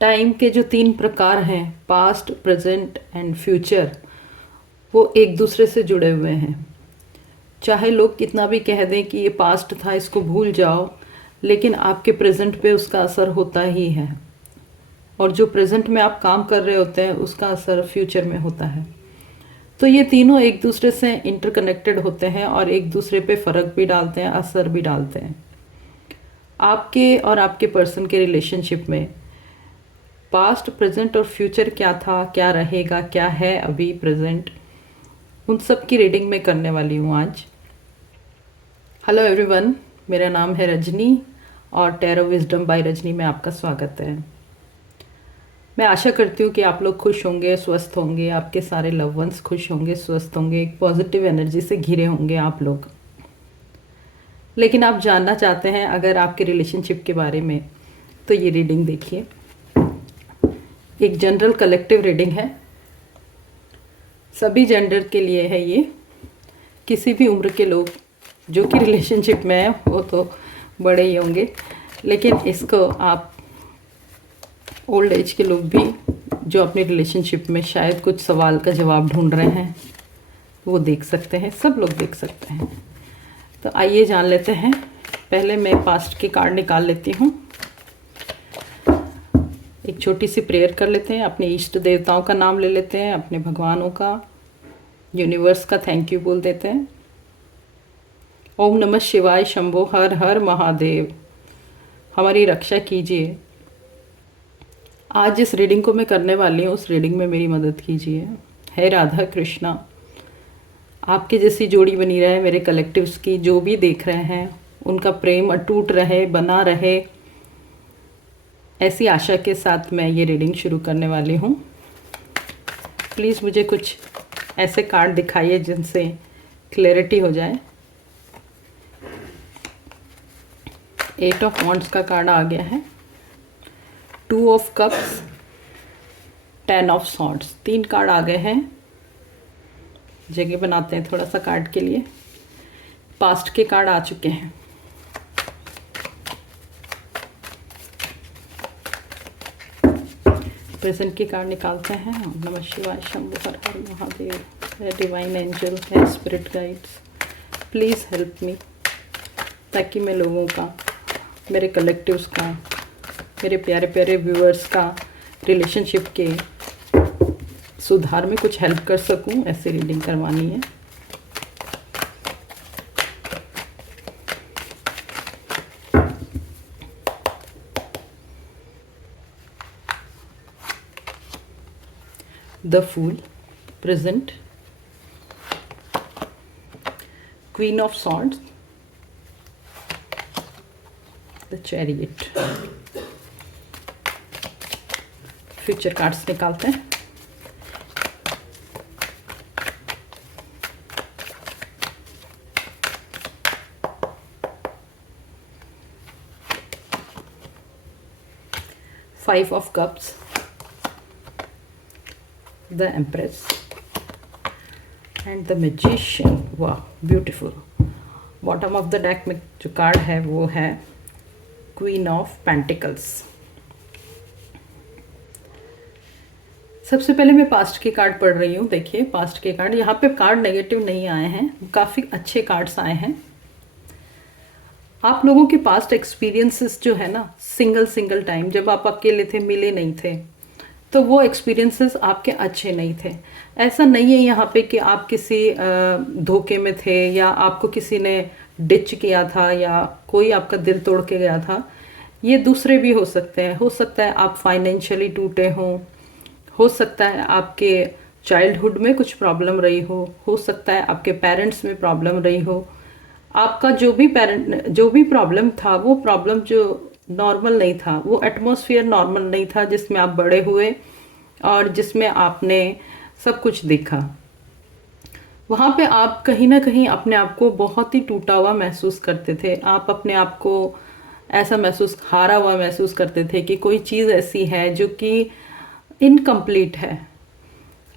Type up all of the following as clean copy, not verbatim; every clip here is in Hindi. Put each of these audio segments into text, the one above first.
टाइम के जो तीन प्रकार हैं, पास्ट, प्रेजेंट एंड फ्यूचर, वो एक दूसरे से जुड़े हुए हैं। चाहे लोग कितना भी कह दें कि ये पास्ट था, इसको भूल जाओ, लेकिन आपके प्रेजेंट पे उसका असर होता ही है। और जो प्रेजेंट में आप काम कर रहे होते हैं उसका असर फ्यूचर में होता है। तो ये तीनों एक दूसरे से इंटरकनेक्टेड होते हैं और एक दूसरे पे फ़र्क भी डालते हैं, असर भी डालते हैं। आपके और आपके पर्सन के रिलेशनशिप में पास्ट, प्रेजेंट और फ्यूचर क्या था, क्या रहेगा, क्या है अभी प्रेजेंट, उन सब की रीडिंग मैं करने वाली हूँ आज। हेलो एवरीवन, मेरा नाम है रजनी और टैरो विजडम बाय रजनी में आपका स्वागत है। मैं आशा करती हूँ कि आप लोग खुश होंगे, स्वस्थ होंगे, आपके सारे लव वंस खुश होंगे, स्वस्थ होंगे, एक पॉजिटिव एनर्जी से घिरे होंगे आप लोग। लेकिन आप जानना चाहते हैं अगर आपके रिलेशनशिप के बारे में, तो ये रीडिंग देखिए। एक जनरल कलेक्टिव रीडिंग है, सभी जेंडर के लिए है ये। किसी भी उम्र के लोग जो कि रिलेशनशिप में हैं वो तो बड़े ही होंगे, लेकिन इसको आप ओल्ड एज के लोग भी जो अपने रिलेशनशिप में शायद कुछ सवाल का जवाब ढूंढ रहे हैं वो देख सकते हैं, सब लोग देख सकते हैं। तो आइए जान लेते हैं। पहले मैं पास्ट के कार्ड निकाल लेती हूँ। एक छोटी सी प्रेयर कर लेते हैं, अपने इष्ट देवताओं का नाम ले लेते हैं, अपने भगवानों का, यूनिवर्स का थैंक यू बोल देते हैं। ओम नमः शिवाय, शंभो हर हर महादेव, हमारी रक्षा कीजिए। आज जिस रीडिंग को मैं करने वाली हूँ उस रीडिंग में मेरी मदद कीजिए। हे राधा कृष्णा, आपके जैसी जोड़ी बनी रहे मेरे कलेक्टिव्स की, जो भी देख रहे हैं उनका प्रेम अटूट रहे, बना रहे, ऐसी आशा के साथ मैं ये रीडिंग शुरू करने वाली हूँ। प्लीज़ मुझे कुछ ऐसे कार्ड दिखाइए जिनसे क्लैरिटी हो जाए। 8 ऑफ वॉन्ड्स का कार्ड आ गया है, 2 of cups, 10 of swords, 3 card आ गए हैं। जगह बनाते हैं थोड़ा सा कार्ड के लिए। पास्ट के कार्ड आ चुके हैं। प्रेजेंट के कार्ड निकालते हैं। नमः शिवाय, शंभो हर हर महादेव, डिवाइन एंजल है, spirit guides, please help me, ताकि मैं लोगों का, मेरे कलेक्टिव्स का, मेरे प्यारे प्यारे व्यूअर्स का रिलेशनशिप के सुधार में कुछ हेल्प कर सकूं। ऐसी रीडिंग करवानी है। The fool, present, queen of swords, the chariot. Future cards निकालते हैं। Five of cups, the empress and the magician. वाह, beautiful. Bottom of the deck में जो कार्ड है वो है क्वीन ऑफ पेंटिकल्स। सबसे पहले मैं पास्ट के कार्ड पढ़ रही हूँ। देखिए पास्ट के कार्ड, यहाँ पे कार्ड नेगेटिव नहीं आए हैं, काफ़ी अच्छे कार्ड्स आए हैं। आप लोगों के पास्ट एक्सपीरियंसेस जो है ना, सिंगल टाइम जब आप अकेले थे, मिले नहीं थे, तो वो एक्सपीरियंसेस आपके अच्छे नहीं थे। ऐसा नहीं है यहाँ पे कि आप किसी धोखे में थे या आपको किसी ने डिच किया था या कोई आपका दिल तोड़ के गया था। ये दूसरे भी हो सकते हैं। हो सकता है आप फाइनेंशियली टूटे हों, हो सकता है आपके चाइल्डहुड में कुछ प्रॉब्लम रही हो सकता है आपके पेरेंट्स में प्रॉब्लम रही हो। आपका जो भी प्रॉब्लम था, वो प्रॉब्लम जो नॉर्मल नहीं था, वो एटमॉस्फेयर नॉर्मल नहीं था जिसमें आप बड़े हुए और जिसमें आपने सब कुछ देखा। वहाँ पे आप कहीं ना कहीं अपने आप को बहुत ही टूटा हुआ महसूस करते थे। आप अपने आप को ऐसा हारा हुआ महसूस करते थे कि कोई चीज़ ऐसी है जो कि इनकम्प्लीट है।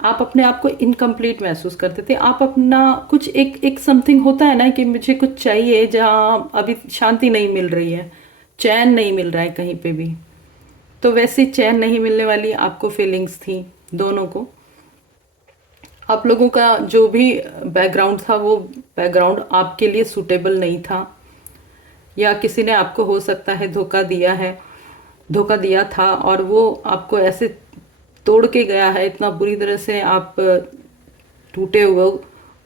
आप अपने आप को इनकम्प्लीट महसूस करते थे। आप अपना कुछ एक समथिंग होता है ना कि मुझे कुछ चाहिए, जहाँ अभी शांति नहीं मिल रही है, चैन नहीं मिल रहा है कहीं पे भी। तो वैसी चैन नहीं मिलने वाली आपको फीलिंग्स थी दोनों को। आप लोगों का जो भी बैकग्राउंड था वो बैकग्राउंड आपके लिए सूटेबल नहीं था, या किसी ने आपको हो सकता है धोखा दिया था और वो आपको ऐसे तोड़ के गया है, इतना बुरी तरह से आप टूटे हुए हो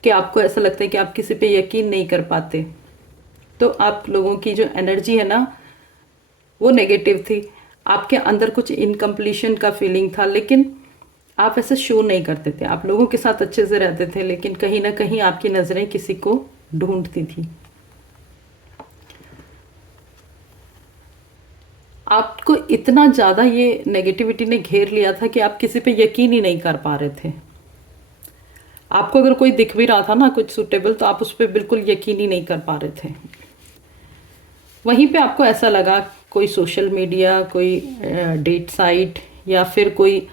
कि आपको ऐसा लगता है कि आप किसी पे यकीन नहीं कर पाते। तो आप लोगों की जो एनर्जी है ना वो नेगेटिव थी, आपके अंदर कुछ इनकम्प्लीशन का फीलिंग था, लेकिन आप ऐसे शो नहीं करते थे। आप लोगों के साथ अच्छे से रहते थे, लेकिन कहीं ना कहीं आपकी नज़रें किसी को ढूंढती थी। आपको इतना ज़्यादा ये नेगेटिविटी ने घेर लिया था कि आप किसी पे यकीन ही नहीं कर पा रहे थे। आपको अगर कोई दिख भी रहा था ना कुछ सूटेबल, तो आप उस पर बिल्कुल यकीन ही नहीं कर पा रहे थे। वहीं पे आपको ऐसा लगा कोई सोशल मीडिया, कोई डेट साइट, या फिर कोई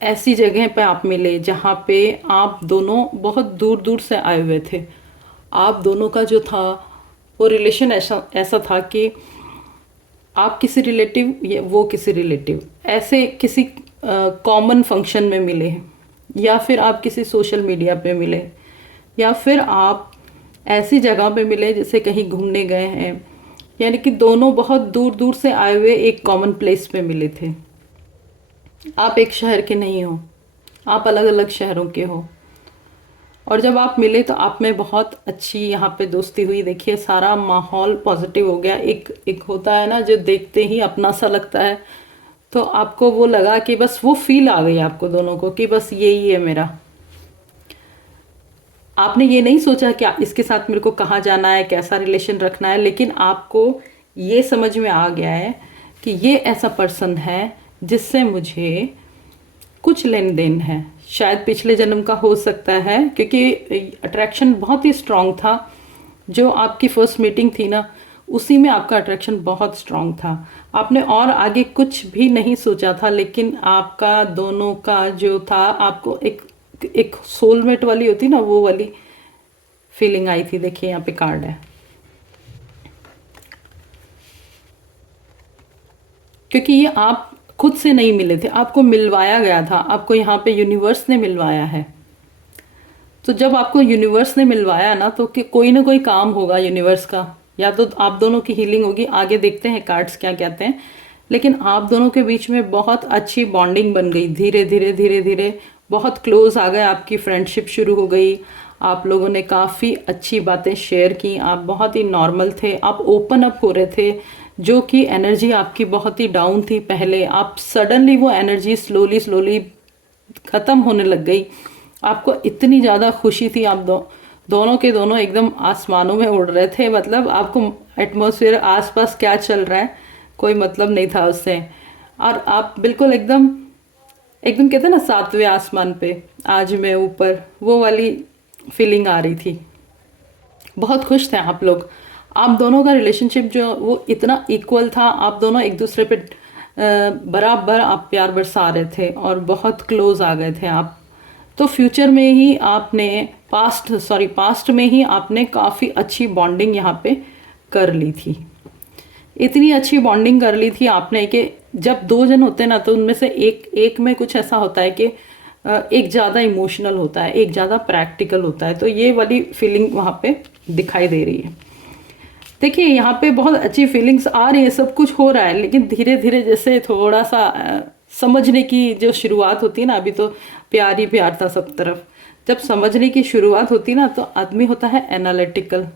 ऐसी जगह पे आप मिले जहाँ पे आप दोनों बहुत दूर दूर से आए हुए थे। आप दोनों का जो था वो रिलेशन ऐसा था कि आप किसी रिलेटिव या वो किसी रिलेटिव ऐसे किसी कॉमन फंक्शन में मिले, या फिर आप किसी सोशल मीडिया पे मिले, या फिर आप ऐसी जगह पे मिले जैसे कहीं घूमने गए हैं, यानी कि दोनों बहुत दूर दूर से आए हुए एक कॉमन प्लेस पे मिले थे। आप एक शहर के नहीं हो, आप अलग अलग शहरों के हो, और जब आप मिले तो आप में बहुत अच्छी यहाँ पे दोस्ती हुई। देखिए सारा माहौल पॉजिटिव हो गया। एक होता है ना जो देखते ही अपना सा लगता है, तो आपको वो लगा कि बस वो फील आ गई आपको दोनों को कि बस यही है मेरा। आपने ये नहीं सोचा कि इसके साथ मेरे को कहाँ जाना है, कैसा रिलेशन रखना है, लेकिन आपको ये समझ में आ गया है कि ये ऐसा पर्सन है जिससे मुझे कुछ लेन देन है। शायद पिछले जन्म का हो सकता है, क्योंकि अट्रैक्शन बहुत ही स्ट्रांग था। जो आपकी फर्स्ट मीटिंग थी ना, उसी में आपका अट्रैक्शन बहुत स्ट्रांग था। आपने और आगे कुछ भी नहीं सोचा था, लेकिन आपका दोनों का जो था, आपको एक सोलमेट वाली होती ना, वो वाली फीलिंग आई थी। देखिए यहाँ पे कार्ड है, क्योंकि ये आप खुद से नहीं मिले थे, आपको मिलवाया गया था। आपको यहाँ पे यूनिवर्स ने मिलवाया है। तो जब आपको यूनिवर्स ने मिलवाया ना, तो कि कोई ना कोई काम होगा यूनिवर्स का, या तो आप दोनों की हीलिंग होगी। आगे देखते हैं कार्ड्स क्या कहते हैं। लेकिन आप दोनों के बीच में बहुत अच्छी बॉन्डिंग बन गई। धीरे धीरे धीरे धीरे बहुत क्लोज आ गए, आपकी फ्रेंडशिप शुरू हो गई। आप लोगों ने काफ़ी अच्छी बातें शेयर की। आप बहुत ही नॉर्मल थे, आप ओपन अप हो रहे थे। जो कि एनर्जी आपकी बहुत ही डाउन थी पहले, आप सडनली वो एनर्जी स्लोली स्लोली ख़त्म होने लग गई। आपको इतनी ज़्यादा खुशी थी। आप दोनों के दोनों एकदम आसमानों में उड़ रहे थे। मतलब आपको एटमॉस्फेयर आसपास क्या चल रहा है कोई मतलब नहीं था उससे। और आप बिल्कुल एकदम एकदम कहते हैं ना, सातवें आसमान पे आज मैं ऊपर, वो वाली फीलिंग आ रही थी। बहुत खुश थे आप लोग। आप दोनों का रिलेशनशिप जो वो इतना इक्वल था। आप दोनों एक दूसरे पे बराबर आप प्यार बरसा रहे थे और बहुत क्लोज आ गए थे आप। तो फ्यूचर में ही आपने पास्ट में ही आपने काफ़ी अच्छी बॉन्डिंग यहाँ पे कर ली थी। इतनी अच्छी बॉन्डिंग कर ली थी आपने कि जब दो जन होते हैं ना, तो उनमें से एक में कुछ ऐसा होता है कि एक ज़्यादा इमोशनल होता है, एक ज़्यादा प्रैक्टिकल होता है। तो ये वाली फीलिंग वहाँ पे दिखाई दे रही है। देखिए यहाँ पे बहुत अच्छी फीलिंग्स आ रही है, सब कुछ हो रहा है, लेकिन धीरे धीरे जैसे थोड़ा सा समझने की जो शुरुआत होती है ना, अभी तो प्यार ही प्यार था सब तरफ। जब समझने की शुरुआत होती है ना, तो आदमी होता है एनालिटिकल।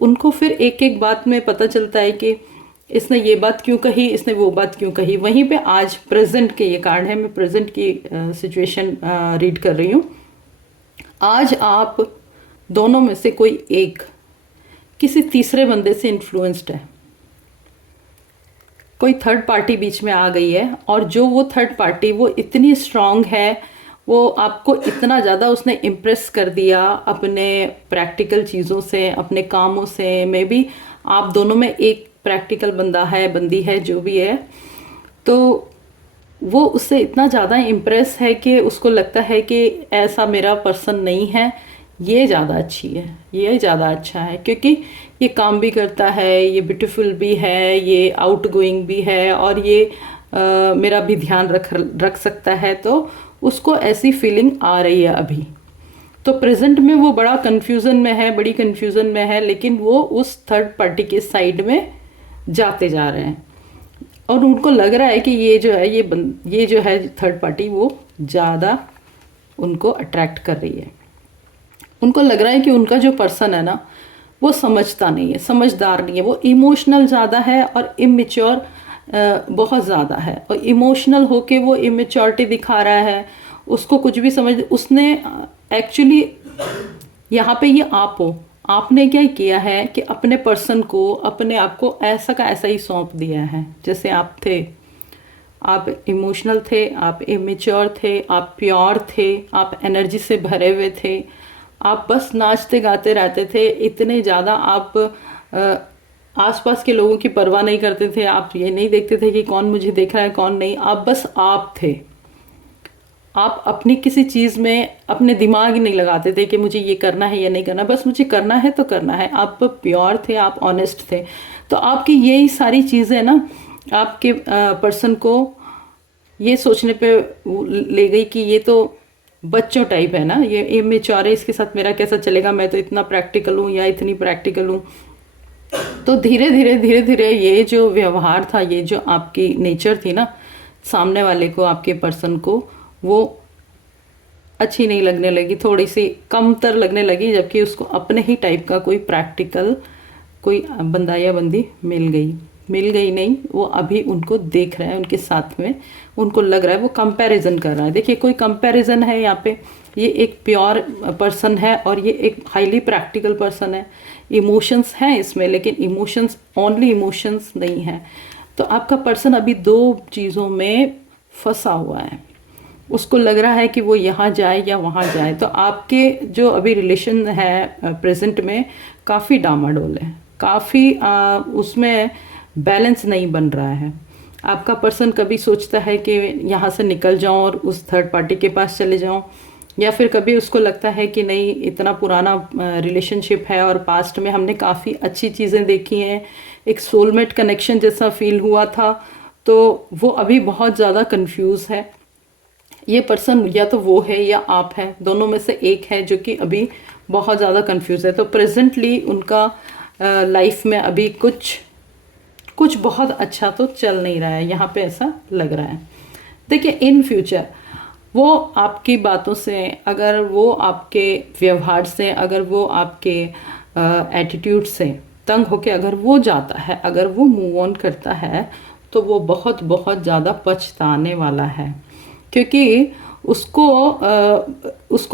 उनको फिर एक एक बात में पता चलता है कि इसने ये बात क्यों कही, इसने वो बात क्यों कही। वहीं पे आज प्रेजेंट के ये कार्ड है, मैं प्रेजेंट की सिचुएशन रीड कर रही हूँ। आज आप दोनों में से कोई एक किसी तीसरे बंदे से इन्फ्लुएंस्ड है। कोई थर्ड पार्टी बीच में आ गई है, और जो वो थर्ड पार्टी वो इतनी स्ट्रांग है, वो आपको इतना ज़्यादा उसने इम्प्रेस कर दिया अपने प्रैक्टिकल चीज़ों से, अपने कामों से। मे बी आप दोनों में एक प्रैक्टिकल बंदा है, बंदी है, जो भी है, तो वो उससे इतना ज़्यादा इम्प्रेस है कि उसको लगता है कि ऐसा मेरा पर्सन नहीं है, ये ज़्यादा अच्छी है, ये ज़्यादा अच्छा है। क्योंकि ये काम भी करता है, ये ब्यूटीफुल भी है, ये आउटगोइंग भी है, और ये मेरा भी ध्यान रख सकता है, तो उसको ऐसी फीलिंग आ रही है अभी। तो प्रेजेंट में वो बड़ा कंफ्यूजन में है, बड़ी कंफ्यूजन में है, लेकिन वो उस थर्ड पार्टी के साइड में जाते जा रहे हैं, और उनको लग रहा है कि ये जो है ये जो है थर्ड पार्टी, वो ज़्यादा उनको अट्रैक्ट कर रही है। उनको लग रहा है कि उनका जो पर्सन है ना, वो समझता नहीं है, समझदार नहीं है, वो इमोशनल ज़्यादा है और इमेच्योर बहुत ज़्यादा है, और इमोशनल होके वो इमेच्योरिटी दिखा रहा है, उसको कुछ भी समझ, उसने एक्चुअली यहाँ पे ये आप हो, आपने क्या किया है कि अपने पर्सन को, अपने आप को ऐसा का ऐसा ही सौंप दिया है जैसे आप थे। आप इमोशनल थे, आप इमेच्योर थे, आप प्योर थे, आप एनर्जी से भरे हुए थे, आप बस नाचते गाते रहते थे, इतने ज़्यादा आप आसपास के लोगों की परवाह नहीं करते थे, आप ये नहीं देखते थे कि कौन मुझे देख रहा है कौन नहीं, आप बस आप थे। आप अपनी किसी चीज़ में अपने दिमाग ही नहीं लगाते थे कि मुझे ये करना है या नहीं करना, बस मुझे करना है तो करना है। आप प्योर थे, आप ऑनेस्ट थे। तो आपकी यही सारी चीज़ें ना आपके पर्सन को ये सोचने पे ले गई कि ये तो बच्चों टाइप है ना, ये इमेच्योर है, इसके साथ मेरा कैसा चलेगा, मैं तो इतना प्रैक्टिकल हूँ या इतनी प्रैक्टिकल हूँ। तो धीरे धीरे ये जो व्यवहार था, ये जो आपकी नेचर थी ना, सामने वाले को, आपके पर्सन को, वो अच्छी नहीं लगने लगी, थोड़ी सी कमतर लगने लगी, जबकि उसको अपने ही टाइप का कोई प्रैक्टिकल कोई बंदा या बंदी मिल गई नहीं, वो अभी उनको देख रहा है, उनके साथ में उनको लग रहा है, वो कंपैरिजन कर रहा है। देखिए कोई कंपैरिजन है यहाँ पे, ये एक प्योर पर्सन है और ये एक हाईली प्रैक्टिकल पर्सन है। इमोशंस हैं इसमें, लेकिन इमोशंस ओनली इमोशंस नहीं है। तो आपका पर्सन अभी दो चीज़ों में फंसा हुआ है, उसको लग रहा है कि वो यहाँ जाए या वहाँ जाए। तो आपके जो अभी रिलेशन है प्रेजेंट में काफ़ी डामाडोल है, काफ़ी उसमें बैलेंस नहीं बन रहा है। आपका पर्सन कभी सोचता है कि यहाँ से निकल जाऊँ और उस थर्ड पार्टी के पास चले जाऊँ, या फिर कभी उसको लगता है कि नहीं, इतना पुराना रिलेशनशिप है और पास्ट में हमने काफ़ी अच्छी चीज़ें देखी हैं, एक सोलमेट कनेक्शन जैसा फील हुआ था, तो वो अभी बहुत ज़्यादा कंफ्यूज है। ये पर्सन या तो वो है या आप हैं, दोनों में से एक है जो कि अभी बहुत ज़्यादा कंफ्यूज है। तो प्रेजेंटली उनका लाइफ में अभी कुछ बहुत अच्छा तो चल नहीं रहा है, यहाँ पे ऐसा लग रहा है। देखिए इन फ्यूचर वो आपकी बातों से, अगर वो आपके व्यवहार से, अगर वो आपके एटीट्यूड से तंग होके अगर वो जाता है, अगर वो मूव ऑन करता है, तो वो बहुत बहुत ज़्यादा पछताने वाला है, क्योंकि उसको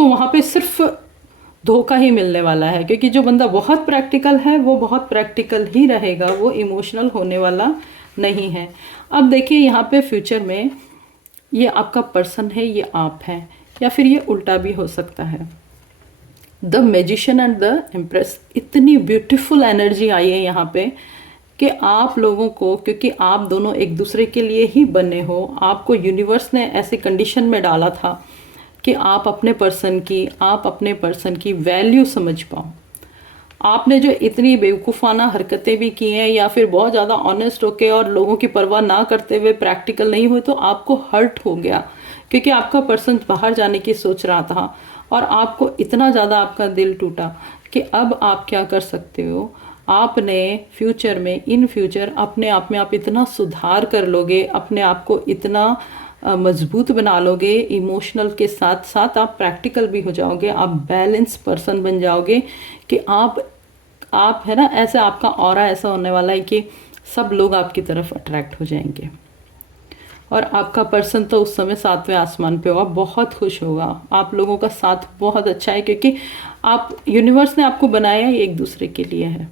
वहाँ पे सिर्फ धोखा ही मिलने वाला है। क्योंकि जो बंदा बहुत प्रैक्टिकल है वो बहुत प्रैक्टिकल ही रहेगा, वो इमोशनल होने वाला नहीं है। अब देखिए यहाँ पे फ्यूचर में ये आपका पर्सन है, ये आप हैं, या फिर ये उल्टा भी हो सकता है। The magician and the empress, इतनी ब्यूटीफुल एनर्जी आई है यहाँ पे कि आप लोगों को, क्योंकि आप दोनों एक दूसरे के लिए ही बने हो, आपको यूनिवर्स ने ऐसी कंडीशन में डाला था कि आप अपने पर्सन की वैल्यू समझ पाओ। आपने जो इतनी बेवकूफ़ाना हरकतें भी की हैं, या फिर बहुत ज़्यादा ऑनेस्ट होके और लोगों की परवाह ना करते हुए प्रैक्टिकल नहीं हुए, तो आपको हर्ट हो गया, क्योंकि आपका पर्सन बाहर जाने की सोच रहा था और आपको इतना ज़्यादा आपका दिल टूटा कि अब आप क्या कर सकते हो, आपने फ्यूचर में, इन फ्यूचर अपने आप में आप इतना सुधार कर लोगे, अपने आप को इतना मजबूत बना लोगे, इमोशनल के साथ साथ आप प्रैक्टिकल भी हो जाओगे, आप बैलेंस पर्सन बन जाओगे कि आप है ना, ऐसे आपका ऑरा ऐसा होने वाला है कि सब लोग आपकी तरफ अट्रैक्ट हो जाएंगे। और आपका पर्सन तो उस समय 7वें आसमान पे होगा, बहुत खुश होगा, आप लोगों का साथ बहुत अच्छा है, क्योंकि आप, यूनिवर्स ने आपको बनाया ही एक दूसरे के लिए है।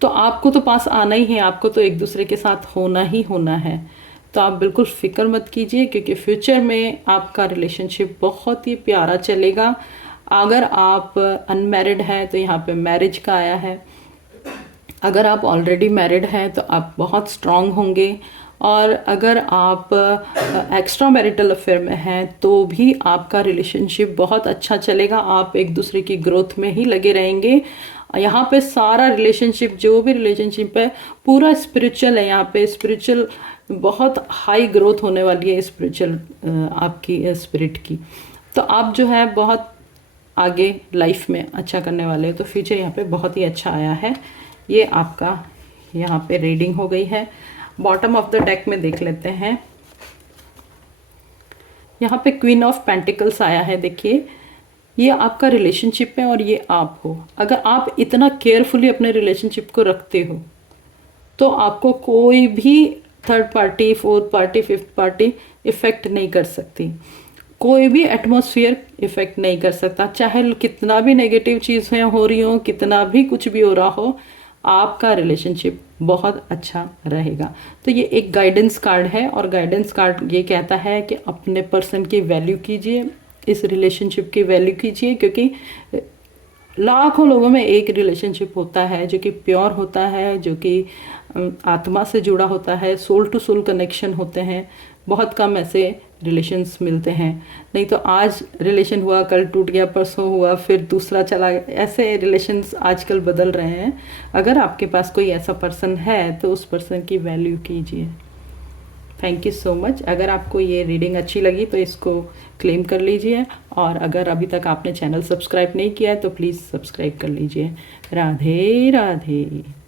तो आपको तो पास आना ही है, आपको तो एक दूसरे के साथ होना ही होना है। तो आप बिल्कुल फिक्र मत कीजिए, क्योंकि फ्यूचर में आपका रिलेशनशिप बहुत ही प्यारा चलेगा। अगर आप अनमैरिड हैं तो यहाँ पे मैरिज का आया है, अगर आप ऑलरेडी मैरिड हैं तो आप बहुत स्ट्रांग होंगे, और अगर आप एक्स्ट्रा मैरिटल अफेयर में हैं तो भी आपका रिलेशनशिप बहुत अच्छा चलेगा, आप एक दूसरे की ग्रोथ में ही लगे रहेंगे। यहाँ पे सारा रिलेशनशिप, जो भी रिलेशनशिप है पूरा स्पिरिचुअल है। यहाँ पे स्पिरिचुअल बहुत हाई ग्रोथ होने वाली है स्पिरिचुअल आपकी स्पिरिट की। तो आप जो है बहुत आगे लाइफ में अच्छा करने वाले हो। तो फ्यूचर यहाँ पे बहुत ही अच्छा आया है। ये आपका यहाँ पे रीडिंग हो गई है। बॉटम ऑफ द डेक में देख लेते हैं। यहाँ पे क्वीन ऑफ पेंटिकल्स आया है। देखिए ये आपका रिलेशनशिप है और ये आप हो। अगर आप इतना केयरफुली अपने रिलेशनशिप को रखते हो तो आपको कोई भी third party, fourth party, fifth party effect नहीं कर सकती। कोई भी एटमॉस्फेयर इफ़ेक्ट नहीं कर सकता। चाहे कितना भी नेगेटिव चीज़ें हो रही हो, कितना भी कुछ भी हो रहा हो, आपका रिलेशनशिप बहुत अच्छा रहेगा। तो ये एक गाइडेंस कार्ड है और गाइडेंस कार्ड ये कहता है कि अपने पर्सन की वैल्यू कीजिए, इस रिलेशनशिप की वैल्यू कीजिए, क्योंकि लाखों लोगों में एक रिलेशनशिप होता है जो कि प्योर होता है, जो कि आत्मा से जुड़ा होता है, सोल टू सोल कनेक्शन होते हैं। बहुत कम ऐसे रिलेशंस मिलते हैं। नहीं तो आज रिलेशन हुआ, कल टूट गया, परसों हुआ, फिर दूसरा चला गया, ऐसे रिलेशंस आजकल बदल रहे हैं। अगर आपके पास कोई ऐसा पर्सन है तो उस पर्सन की वैल्यू कीजिए। Thank you so much. अगर आपको ये रीडिंग अच्छी लगी तो इसको क्लेम कर लीजिए, और अगर अभी तक आपने चैनल सब्सक्राइब नहीं किया है तो प्लीज़ सब्सक्राइब कर लीजिए। राधे राधे।